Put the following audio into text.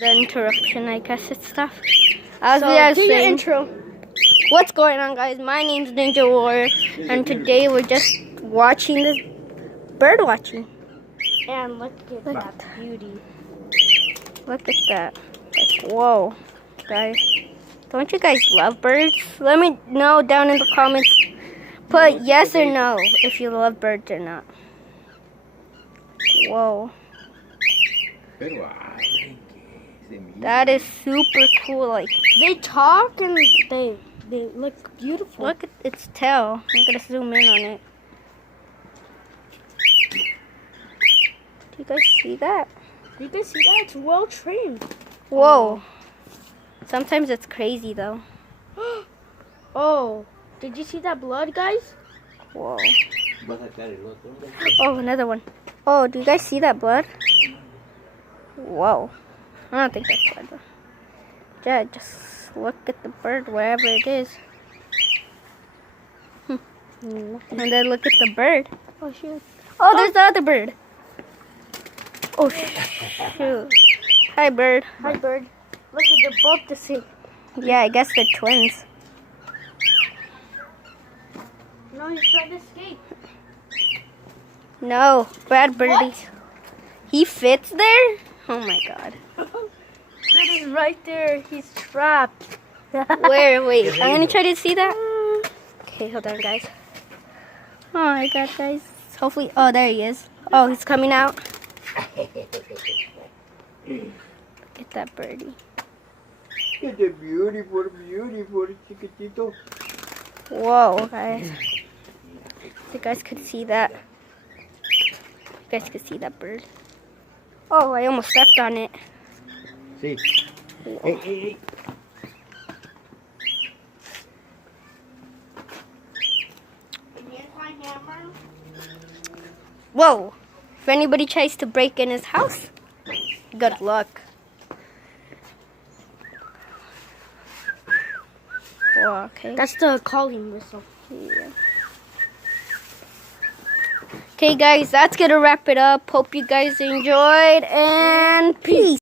The interruption, I guess it's stuff. As So, we are do your saying, intro. what's going on, guys? My name's Ninja Warrior, and today we're just watching this bird watching. And look at that beauty. Look at that. Like, whoa, guys. Don't you guys love birds? Let me know down in the comments. Put yes or no if you love birds or not. Whoa. That is super cool. Like, They talk and they look beautiful. look at its tail. I'm gonna zoom in on it. Do you guys see that? You can see that it's well trained. Whoa. Sometimes it's crazy though. Oh, did you see that blood, guys? Whoa. Oh, another one. Oh, do you guys see that blood? Whoa. I don't think that's blood. Yeah, just look at the bird, wherever it is. And then look at the bird. Oh shoot! Oh, there's the other bird. Oh, shoot. Hi, bird. Hi, bird. Look at they're both the same. Yeah, I guess they're twins. No, he's trying to escape. No, bad birdie. What? He fits there? Oh my god. That is right there. He's trapped. Where? Wait, I'm gonna try to see that. Okay, hold on, guys. Oh my god, guys. Hopefully, oh, there he is. Oh, he's coming out. Look at that birdie. It's a beautiful, beautiful chiquitito. Whoa, guys. You guys could see that. You guys could see that bird. Oh, I almost stepped on it. Sí. Hey, hey, hey. Whoa. If anybody tries to break in his house, good luck. Whoa, okay. That's the calling whistle. Yeah. Okay, guys, that's gonna wrap it up. Hope you guys enjoyed, and peace.